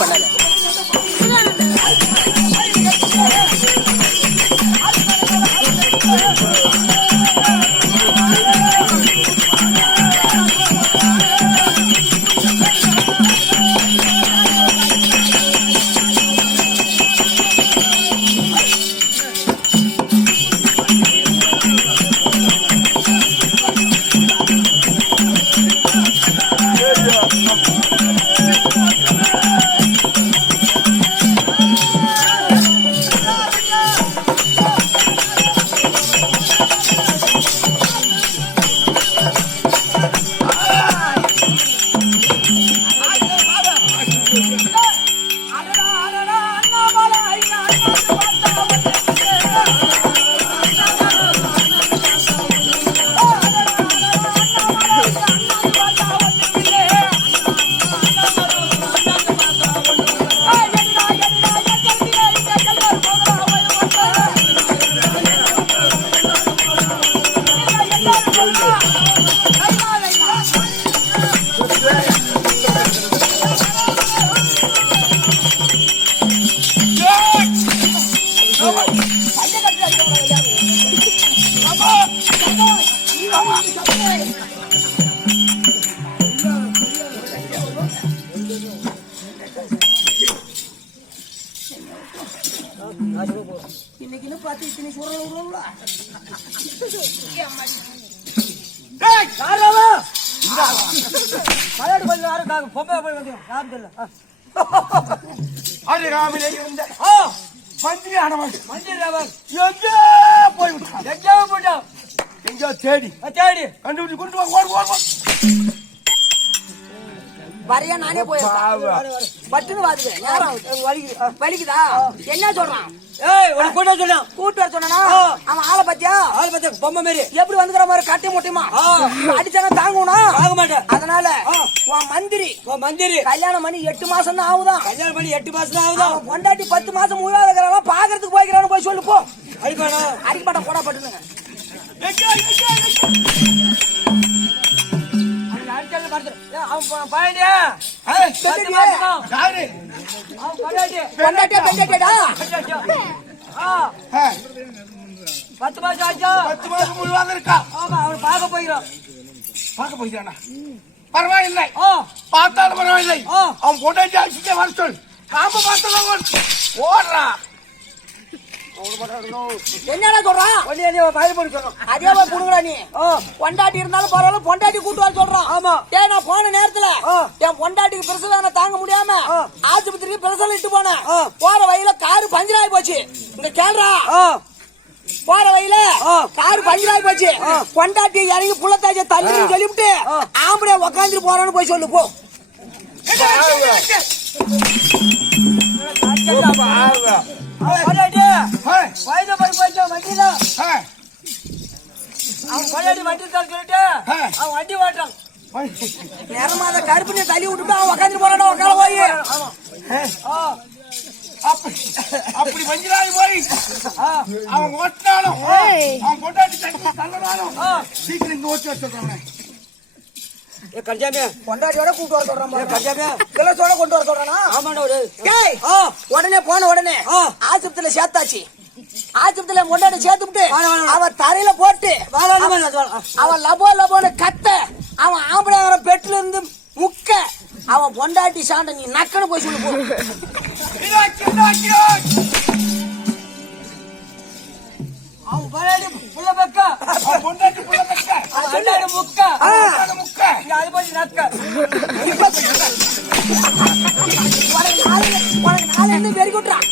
பண்ணாத இன்னைக்கு பார்த்து இத்தனை சுரல் விடுறோம்ல மலையாடு கொஞ்சம் யாரும் நாங்க பொம்மை போய் வந்து யாரும் தெரியல. இருந்த மந்திரி ஆனவன். ராவன் எங்கே போட்டான் எங்கேயோ தேடி. தேடி. கண்டுபிடிச்சு கொண்டு வா ஓடு ஓடு ஓடு. வரையா நானே போயிருக்கேன் பட்டுன்னு வாதுக்கு நேரம். வலிக்குது. என்ன சொல்றான்? ஏய் உனக்கு கூட சொன்னான் கூட்டு வர சொன்னா. அவன் ஆளை பத்தியா ஆள் பார்த்தா பொம்மை மாரி. எப்படி வந்துக்கிற மாதிரி கட்டி முட்டியுமா. அடிச்சானா தாங்கணும் வாங்க மாட்டேன். அதனால. உன் மந்திரி. உன் மந்திரி. கல்யாணம் பண்ணி எட்டு மாசம் தான் ஆகுதான் கல்யாணம் பண்ணி எட்டு மாசம் தான் ஆகுதா? அவன் பொண்டாட்டி பத்து மாசம் முழுவா இருக்கிறான் பாக்குறதுக்கு போய்க்கிறான்னு போய் சொல்லு போ. அடிப்பானா? அடிப்பட்ட போடா பட்டுனுங்க பத்து மாசம் ஆ, ஆச்சா பத்து மாசம் முழுவாக இருக்கா ஆமா பார்க்க பார்க்க போயிட்டானா பரவாயில்லை பார்த்தாலும் பரவாயில்லை அவன் போட்டாச்சு அடிச்சுட்டே வர சொல் நாம பார்த்தலாம் ஓடுறான் என்னடா சொல்றான் ஒன்னே நீ பயிர் போட்டு சொன்னோம் அதே போய் புடுங்கடா நீ. ஆ. பொண்டாட்டி இருந்தாலும் பரவாயில்ல பொண்டாட்டி கூட்டு வர சொல்றான் ஆமா. ஏய் நான் போன நேரத்துல ஆ. என் பொண்டாட்டிக்கு பிரசவம் தாங்க முடியாம ஆ. ஆஸ்பத்திரிக்கு பிரசவம் இட்டு போனேன். ஆ. போற வழியில காரு பஞ்சர் ஆகி போச்சு. இங்க கேள்றா ஆ. போற வழியில ஆ. காரு பஞ்சர் ஆகி போச்சு பொண்டாட்டி இறங்கி புள்ளத்தாச்ச தள்ளுன்னு சொல்லிவிட்டு ஆ. ஆம்பளை உக்காந்துட்டு போறான்னு போய் சொல்லு போ. பொண்டாட்டி வயது போய் போயிட்டு வண்டியில அவன் பொண்டாட்டி வண்டி ஆ. அவன் வண்டி ஓட்டுறான் நேரமாத கருப்பினை தள்ளி விட்டுட்டு அவன் உக்காந்துட்டு போறானா உக்கால போய் அப்படி அவன் ஓட்டினாலும் அவன் தள்ளனாலும் சீக்கிரம் இங்க ஓட்டி வச்சுடுறான் ஏ கூட்டு வர சொல்றான். கல்யாணமே கிலோசோட கொண்டு வர சொல்றானா ஒரு ஏய் உடனே போன உடனே. ஆஸ்பத்திரியில சேர்த்தாச்சு ஆஸ்பத்திரியில முன்னாடி சேர்த்துட்டு வாடா, வாடா. அவ தரையில போட்டு. அவன் லபோ லபோன்னு கத்த அவன் ஆம்பளை பெட்ல இருந்து முக்க அவன் பொண்டாட்டி சாண்ட நீ நக்கன்னு போய் சொல்லு அவன் பொண்டாட்டி புள்ள பெக்க அவன் பொண்டாட்டி புள்ள வெறி விட்டுறான்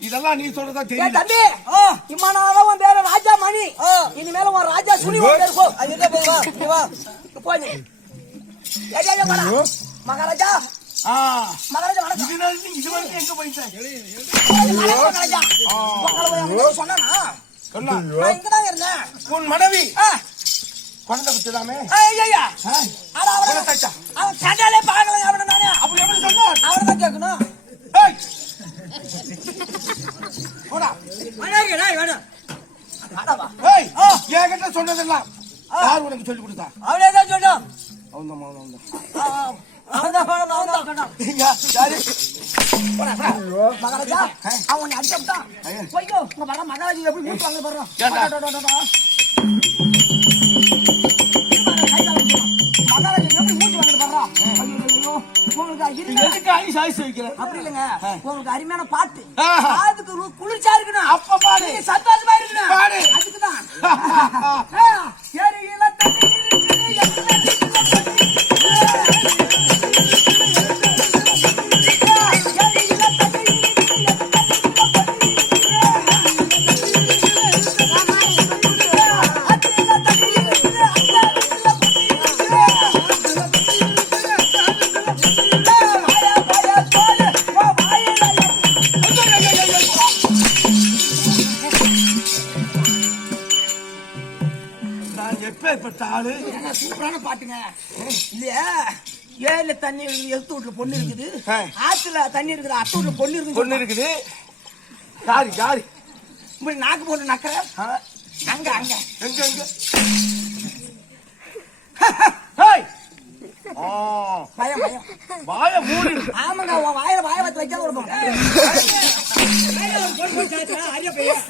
இதெல்லாம் நீ சொல்றதா ஏய் தெரியல தம்பி இம்மானால உன் பேரு ராஜா மணி. இனிமேல உன் ராஜா சுனி போ அங்க போய் வா வா போ நீ. மகாராஜா மகாராஜா வணக்கம் எங்க போயிட்டேன் சொன்னானா? சொன்னா, நான் இங்கதாங்க இருந்தேன். உன் மனைவி. குழந்தை குத்துதாமே ஐயா அவன கண்டாலே பார்க்கலங்க அவன நானே அப்படி எப்படி சொன்னார் அவனை தான் கேட்கணும். சொன்னதெல்லாம் யார் உனக்கு சொல்லி கொடுத்தா? அவனே தான் சொன்னான். அவன் தான் அவன் தான் மகாராஜா அவன் அடிச்சான். போய்க்கோ. உங்க மகன் மகாராஜா எப்படி மூட்டு? மகாராஜா எப்படி வாங்க உங்களுக்கு ஐஸ் ஐஸ் அப்படி இல்லைங்க. உங்களுக்கு அருமையான பாட்டு. அதுக்கு ரு- குளிர்ச்சியா இருக்கணும். அப்ப பாடு. சந்தோஷமா இருக்கணும். பாடு. அதுக்குதான். தண்ணி இருக்குது எழுத்து வீட்டுல பொண்ணு இருக்குது. ஆத்துல தண்ணி இருக்குது அத்து வீட்டுல பொண்ணு இருக்குது பொண்ணு இருக்குது. யாரு யாரு? இப்படி நாக்கு போட்டு நக்கற? அங்க அங்க. எங்க எங்க? பயம் பயம். வாய மூடி. ஆமாங்க உன் வாயில வாய வச்சு வைக்காத கொடுப்போம் அரிய பையன்.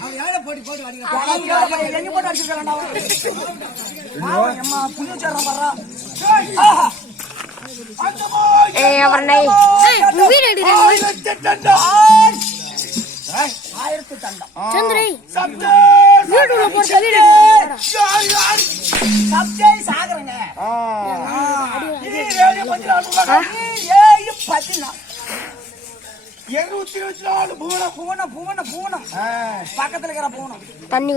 அவன் யாரை போட்டு போட்டு அடிக்கிறான்? எங்க போட்டு அடிச்சிருக்காண்டா அம்மா புண்ணு சேர்றான் பாரு. அவனை ஆயிரத்தி தண்டம். சந்திரை. போட்டு வீடு? சப்ஜை சாகுறங்க ஏழு இருநூத்தி இருபத்தி நாலு. பக்கத்துல இருக்கிற பூனம் தண்ணி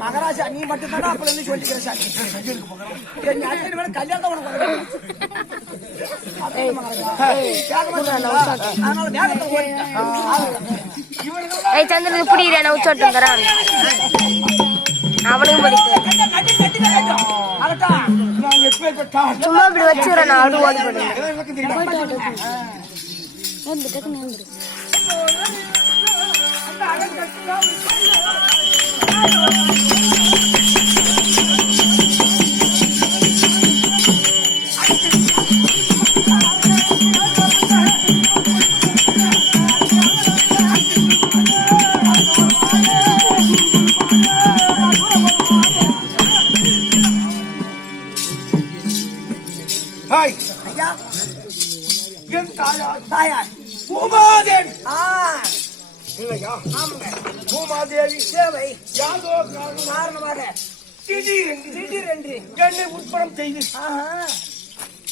மகாராஜா நீ மட்டும் தானே அப்பல இருந்து சொல்லிக்கிற சாமி என் கல்யாணம் சந்திரன் தரான் அவனுக்கும் படிக்க சும்மா இப்படி வச்சுக்கிறேன் நான் அப்படி ஓடி போடுறேன் ஏதோ எனக்கு திடீரென்று என்னை உட்படம் செய்து. ஆஹா.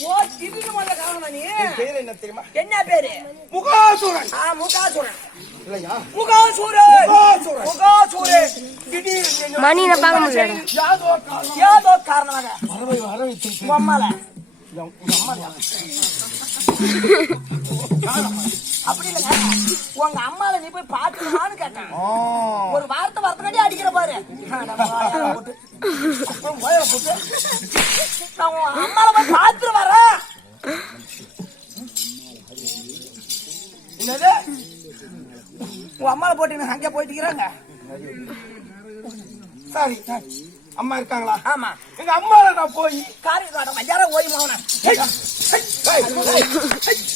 ஓ திடீர்னு வந்த காரணம் நீ? என்ன தெரியுமா? என்ன பேரு? முகாசுரன். ஆ முகாசுரன். இல்லையா? முகாசுரன். முகாசுரன். முகாசுரன். திடீரென்று என்னை மணி நான் பார்க்க முடியல. யாதோ காரணம் காரணமாக. அம்மால அப்படி இல்லைங்க. உங்க அம்மால நீ போய் பாத்துக்கலான்னு கேட்டேன். ஒரு வார்த்தை வார்த்தை அடிக்கிற பாரு அட வாயால போட்டு. அப்புறம் வாயால போட்டு. நான் உன் அம்மால போய் பாத்துட்டு வரேன். என்னது? உன் அம்மால போட்டு அங்கே போயிட்டு இருக்கிறாங்க. சரி சரி. அம்மா இருக்காங்களா? ஆமா. எங்க அம்மால நான் போய் காரி காட்டம் ஐயார ஓய் மாவன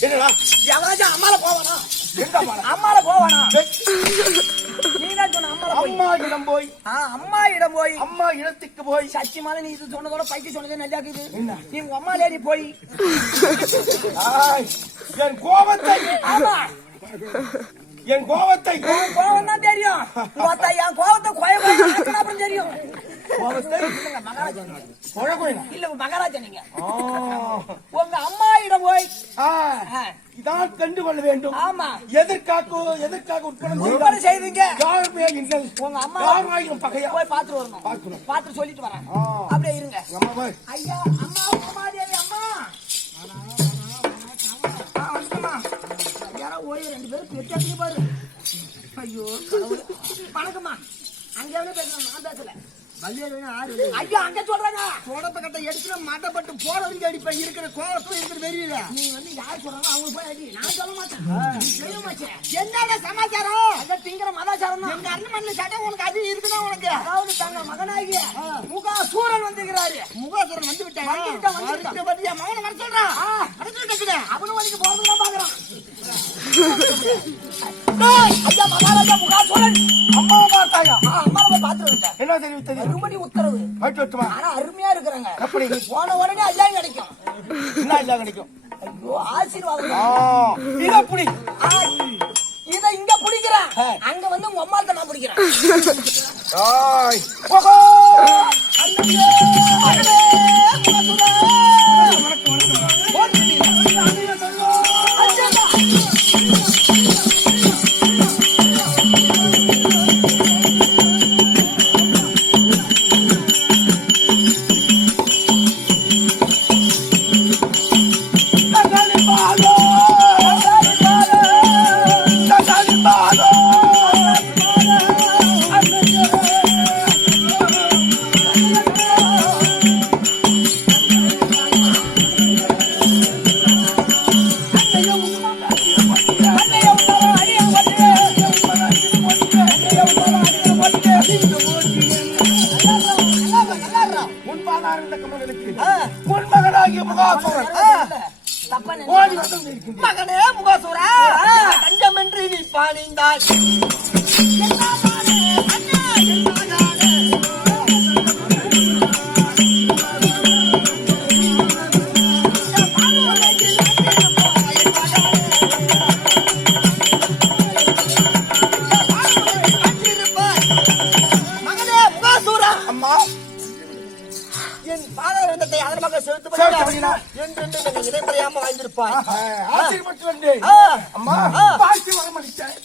என்னடா? எவனாச்சும் அம்மால போவானா? எங்க அம்மா அம்மால போவானா ஏய், நீ தான் சொன்ன அம்மால போய் அம்மா இடம் போய். ஆ, அம்மா இடம் போய். அம்மா இடத்துக்கு போய். சத்தியமான நீ இது சொன்னதோட பைக்கு சொன்னதே நல்லா இருக்குது? நீ உங்க அம்மா லேடி போய். என் கோபத்தை என் கோபத்தை உன் கோவம் தான் தெரியும் என் கோவத்தை கோய கோய நடக்கணும் அப்புறம் தெரியும். இல்ல மகாராஜா நீங்க. உங்க அம்மா இடம் போய் இதான் கண்டு கொள்ள வேண்டும். ஆமா. எதற்காக எதற்காக உட்பட செய்வீங்க உங்க அம்மா பகையா? போய் பாத்துட்டு வரணும். பாத்துட்டு சொல்லிட்டு வரேன். அப்படியே இருங்க. ஐயா அம்மா அம்மா. ஓடி ரெண்டு பேரும் பெற்றாங்க பாரு. ஐயோ. வணக்கம்மா. அங்க எவ்வளவு பேசணும். நான் பேசல. ஐயா அங்க சொல்றாங்க. உடம்ப கட்ட எடுத்து மாட்டப்பட்டு போற வரைக்கும் அடிப்பேன் இருக்கிற கோவத்துல இருக்கிற வெறியில நீ வந்து யார் சொல்றாங்க அவங்க போய் அடி. நான் சொல்ல மாட்டேன். என்னடா சமாச்சாரம்? அத திங்கிற மதாச்சாரம் எங்க அண்ணன் மண்ணில் சட்டை உனக்கு அது இருக்குதா உனக்கு? அதாவது தங்க மகனாகிய முகா சூரன் வந்திருக்கிறாரு. முகாசுரன் வந்து விட்டான் வந்து விட்டான், வந்து விட்டான். மகனை வர சொல்றான் அவனும் வரைக்கும் போறதுதான் பாக்குறான். என்ன தெரிவித்தது மறுபடி உத்தரவு. ஆனா அருமையா இருக்கிறாங்க. எப்படி? நீ போன உடனே ஐயா கிடைக்கும். என்ன கிடைக்கும்? ஐயோ ஆசீர்வாதம். இது ஆ, இத இங்க பிடிக்கிறேன். அங்க வந்து உங்க நான் பிடிக்கிறேன். ஓஹோ! பாதாரத்தை அதனமாக செலுத்து? என்று இடைமறையாம வாழ்ந்திருப்பாய் ஆசீர்வதித்து வந்தேன். அம்மா. வாழ்த்து வரமளித்தேன்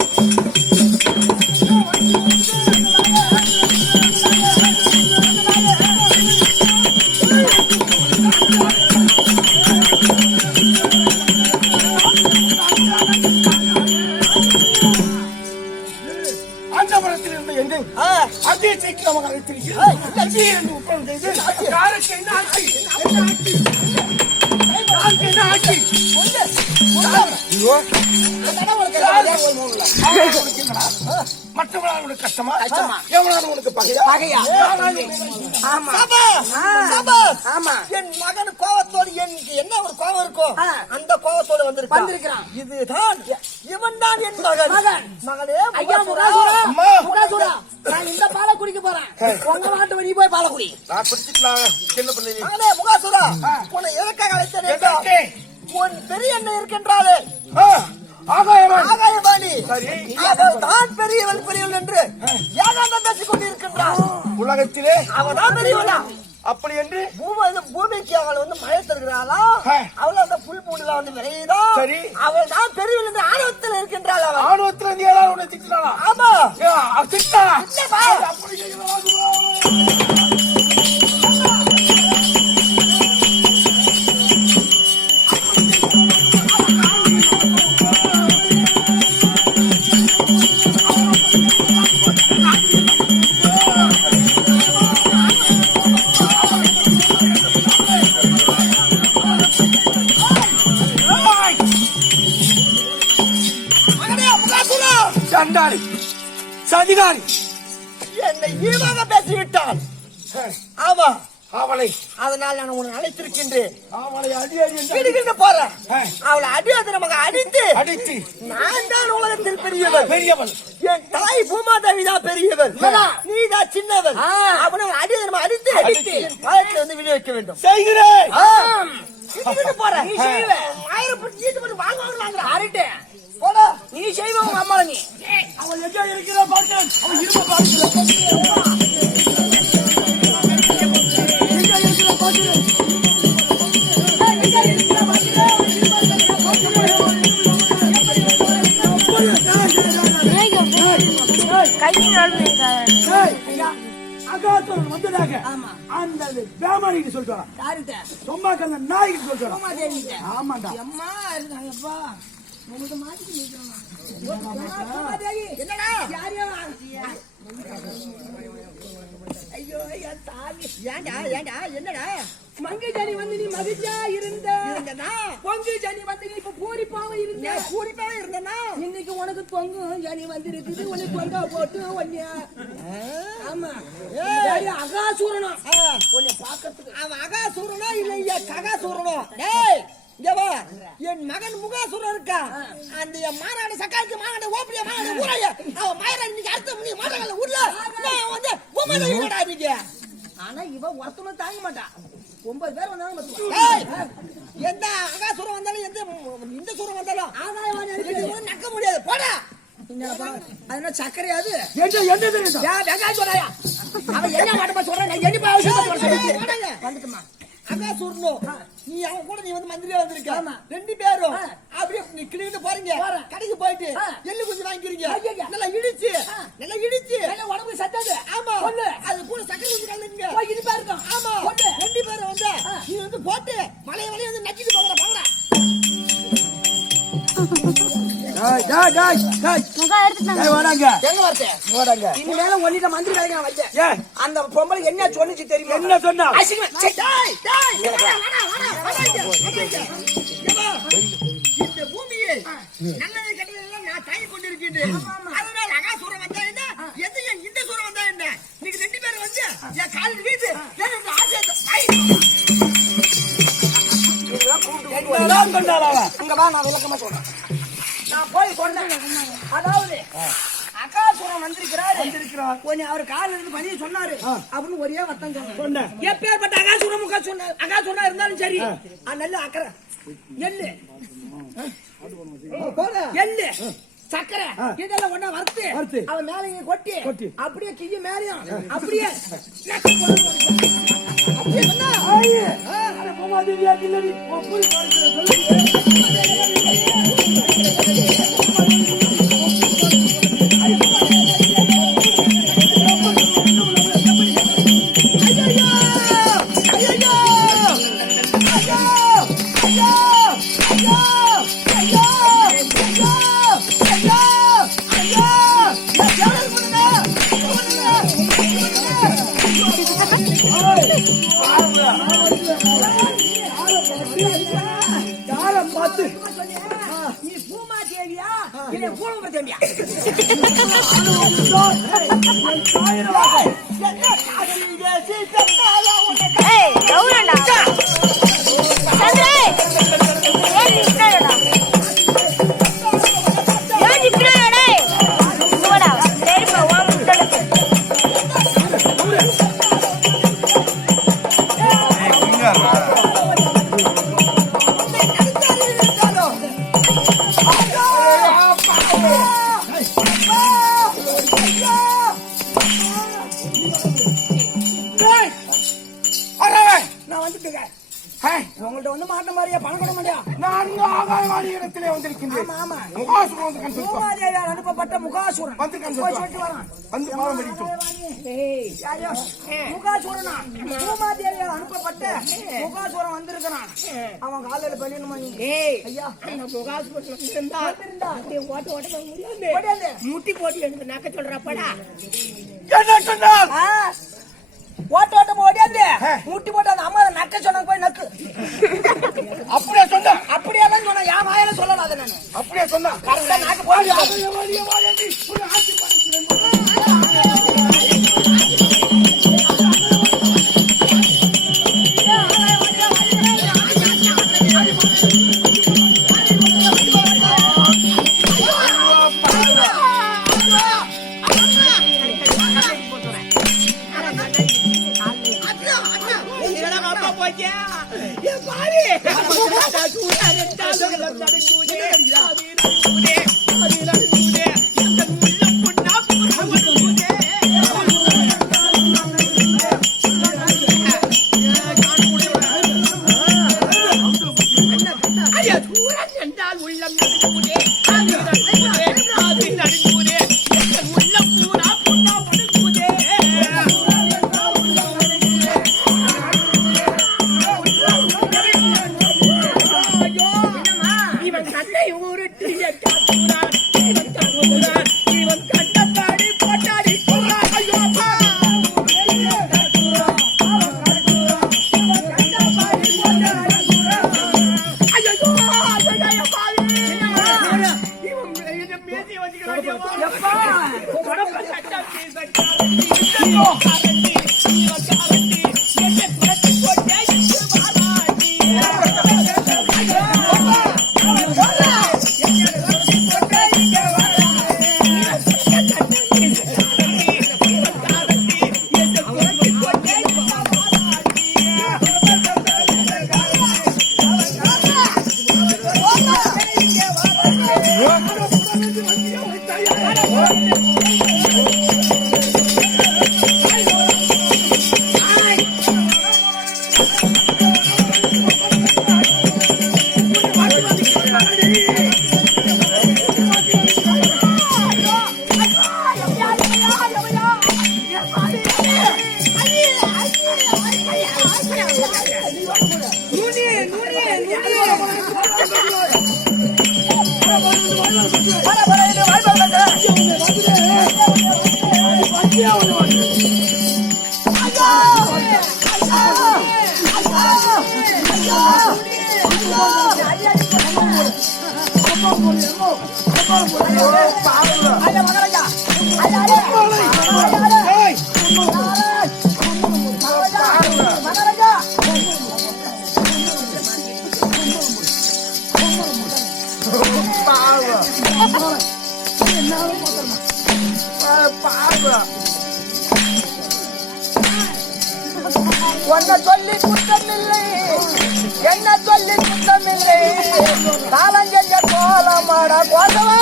அந்தபுரத்தில் இருந்த என்னை ஆ. அதே சீக்கிரமாக அழைத்திருக்கிறேன் செய்து யாருக்கு என்ன ஆட்சி என்ன ஆட்சி யாருக்கு என்ன ஆட்சி ஐயோ மற்றவங்களால் உனக்கு கஷ்டமா கஷ்டமா. எவனால உனக்கு பகையா பகையா? யாராலும் ஆமா சபா. ஆமா. என் மகன் கோவத்தோடு எனக்கு என்ன ஒரு கோவம் இருக்கும். அந்த கோவத்தோடு வந்திருக்கான் வந்திருக்கிறான். இதுதான் இவன் தான் என் மகன். மகன். ஐயா முகாசுரா. முகாசுரா அம்மா. முகாசுரா நான் இந்த பாலை குடிக்க போறேன். உங்க நாட்டு நீ போய் பாலை குடி. நான். மகனே முகாசுரா உன்னை அழைத்தேன் என்றால், எதற்கு? உன் பெரிய ஆ, ஆகாயவான். ஆகாயவாணி. தான் பெரியவள் பெரியவள் என்று ஏகாந்தம் பேசிக் கொண்டிருக்கின்றாள் உலகத்திலே அவள் தான் பெரியவளா அப்படி என்று பூமி பூமிக்கு அவள் வந்து மழை தருகிறாளா. அவள் அந்த புல் பூண்டுல வந்து விளையுதா? சரி. அவள் தான் பெரியவள் என்று ஆணவத்தில் இருக்கின்றாள் அவள். ஆணவத்துல இருந்து யாராவது உன்னை திட்டினாளா? ஆமா. திட்டா. அப்படி நான் உன்னை அழைத்திருக்கின்றேன். அவளை அடி அடி போறேன். அவளை அடியாத நமக்கு அடித்து அடித்து. நான் தான் உலகத்தில் பெரியவள். என் தாய் பூமாதேவி தான் பெரியவள். அதான். நீ தான் சின்னவள். ஆ. அவனை அடி நம்ம அடித்து அடித்து. பாயத்தில் வந்து விழி வைக்க வேண்டும். செய்கிறேன். போறேன் நீ செய்வ. ஆயிரம் போட்டு போட்டு வாங்க ஆறிட்டு போடா. நீ செய்வ உங்க அம்மால நீ. அவள் எங்கே இருக்கிறா பார்க்கிறேன் அவள் இரும பார்க்கிறேன் சொல்லிட்டு யாருகிட்ட? சும்மா கல்ல நாய்கிட்டு சொல்லிட்டு பூமா தேவிகிட்ட ஆமாண்டா மாட்டிட்டு நிற்கிறாங்க என்னடா யாரையோ ஐயோ என் தாலி. ஏண்டா ஏண்டா என்னடா? மங்கை ஜனி வந்து நீ மகிழ்ச்சியா இருந்த? பொங்கு ஜனி வந்து நீ இப்ப பூரிப்பாவ இருந்த பூரிப்பாவ இருந்தனா? இன்னைக்கு உனக்கு பொங்கு ஜனி வந்து இருக்குது உனக்கு பொங்கா போட்டு ஒன்னியா ஆமா. ஏய். அகாசூரனா உன்னை பாக்கிறதுக்கு அவன் அகாசூரனா இல்ல ககாசூரனா டேய் என் மகன் முகாசுரன் இருக்கா? அந்த என் மாநாடு சக்காய்க்கு மாநாடு ஓப்பிய மாநாடு ஊரைய. அவன் மாயரா இன்னைக்கு அடுத்த மணி மாநாடுல ஊர்ல. நான் வந்து நீங்க ஆனா இவன் ஒருத்தனும் தாங்க மாட்டான். ஒன்பது பேர் வந்தாலும். எந்த அகாசுரம் வந்தாலும் எந்த இந்த சூரம் வந்தாலும் ஆதாயம் நக்க முடியாது. போடா! அது. என்ன சக்கரையாது? அவன் என்ன மாட்டமா சொல்றான்? போய் அவசியமா. வந்துட்டுமா. அதான் சொல்லணும் நீ அவன் கூட நீ வந்து மந்திரியா வந்திருக்க. ரெண்டு பேரும். அப்படியே நீ கிளிட்டு போறீங்க. கடைக்கு போயிட்டு எள்ளு குஞ்சு வாங்கிக்கிறீங்க. நல்லா இடிச்சு. நல்லா இடிச்சு. என்ன உடம்புக்கு சத்தாது? ஆமா. டேய் டேய் டேய் முகா எடுத்துட்டாங்க டேய் வாடாங்க. எங்க வரட்டு? வாடாங்க. இனிமேல ஒன்னிட்ட மந்திரி நான். ஏன் அந்த பொம்பளை என்ன சொன்னுச்சு தெரியுமா? என்ன சொன்னா? அசிங்கமா. சே, டேய், டேய், வாடா, இந்த பூமியை நல்லதை கெட்டதெல்லாம் நான் தாங்கி கொண்டிருக்கின்றேன். அதனால அகா சூரம் வந்தா என்ன? எது இந்த சூரம் வந்தா என்ன? நீங்க ரெண்டு பேரும் வந்து என் காலில் வீட்டு எனக்கு ஐ! கூப்பிட்டு கூப்பிட்டு வா நான் விளக்கமா சொல்றேன். நான் போய் சொன்னேன் அதாவது அகாசுரம் வந்திருக்கிறாரு வந்திருக்கிறார். கொஞ்சம் அவர் காலில் இருந்து பணிய சொன்னாரு அப்படின்னு ஒரே வட்டம் சொன்னேன். எப்பேற்பட்ட அகாசுரம் முகா சொன்ன அகாசுரா இருந்தாலும் சரி நல்ல அக்கறை எள்ளு எள்ளு சக்கரை இதெல்லாம் ஒண்ணா வறுத்து வறுத்து. அவன் மேல இங்க கொட்டி கொட்டி. அப்படியே கிய்ய மேலையும் அப்படியே. அப்படியே சொன்னா, よろしくお願いします。பார்த்து. நீ பூமா தேவியா இல்ல பூமா தேவியா ஏய் கௌரண்டா பூமாதேவியால் அனுப்பப்பட்ட முகாசுரன். போய் சொல்லுவா. சொல்லிட்டு வரான். வந்து பாவம் பண்ணிட்டோம் யாரையோ? முகாசுரனா? பூமாதேவியால் அனுப்பப்பட்ட முகாசுரன் வந்திருக்கிறான். அவன் காலையில பண்ணிடணுமா நீ? ஐயா. முடியாது. முட்டி போட்டு எனக்கு நக்க சொல்றப்படா என்ன சொன்னால் ஓட்ட ஓட்டம் ஓடியாது முட்டி போட்டு அந்த அம்மா நக்க சொன்ன போய் நக்கு அப்படியே சொன்னா அப்படியெல்லாம் சொன்ன என் வாயில சொல்லலாம் அதை நான் அப்படியே சொன்னா கரெக்டா நாக்கு போய் ஆகாயவாணி வாழி போச்சே என் பாவி. அது நடக்குதே அது நடக்குதே உன்னை சொல்லி குற்றமில்லை என்ன சொல்லி குற்றமில்லை காலஞ்செய்ய கோலமாட கோசவா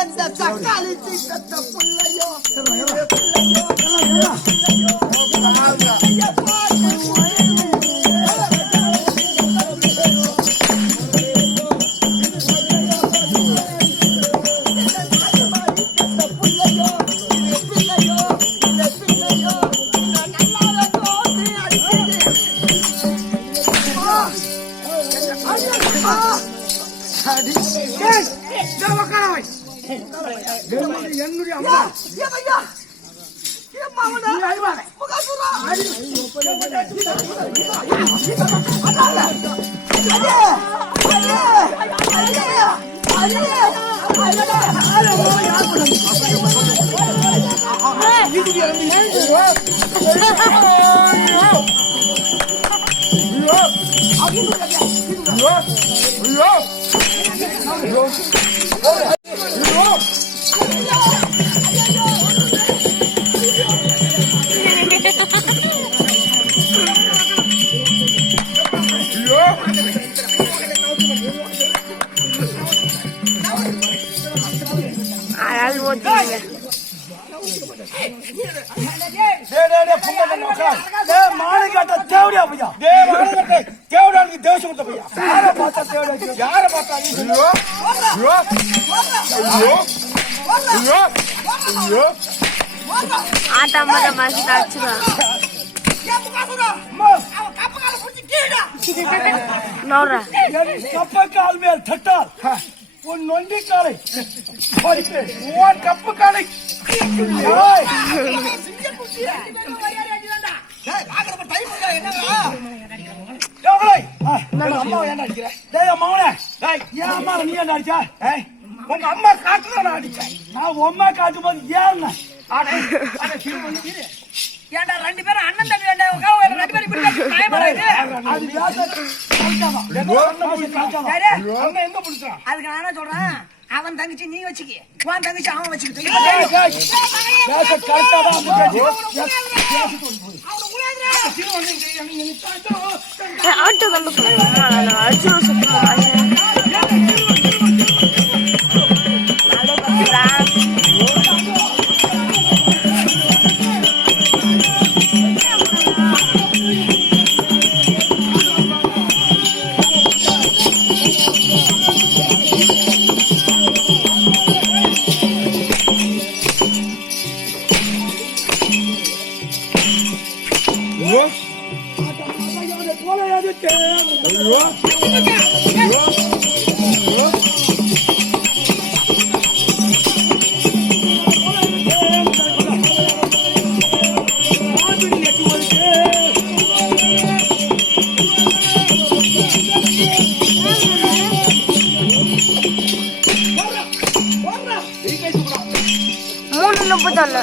எந்த தக்காளி சீக்கத்த புள்ளையோ என்னுடைய அம்மா ಎಂಗ್ನೂರಿ ಅಮ್ಮ ಮುಖ ಸುರ ಅಯ್ಯೋ ಅಯ್ಯೋ தேவடானுக்கு தேவசம் கொடுத்த பையா யார பார்த்தா தேவடா யார பார்த்தா ஐயோ ஐயோ ஐயோ ஐயோ ஆட்டா மாட்டா மாசி காய்ச்சுதான் நோற கப்ப கால் மேல் தட்டால் உன் நொண்டி காலை பறித்து உன் கப்பு காலை ஏன்டா அடிக்கிற? நீ ஏன்டா அடிச்ச? ஏய், உங்க அம்மா காட்டுல நான் அடிச்சேன் நான் உன் அம்மா காட்டும் போது ஏன் ஏன்டா ரெண்டு பேரும் அண்ணன் தம்பி வேண்டாம் ரெண்டு பேரும் அதுக்கு நான் சொல்றேன் அவன் தங்கச்சி நீ வச்சுக்க உன் தங்கச்சி அவன் வச்சுக்கிட்டு. ஆட்டோ கொண்டு போகணும் அடிச்சு சுத்தம் மூணு முப்பத்தொன்னு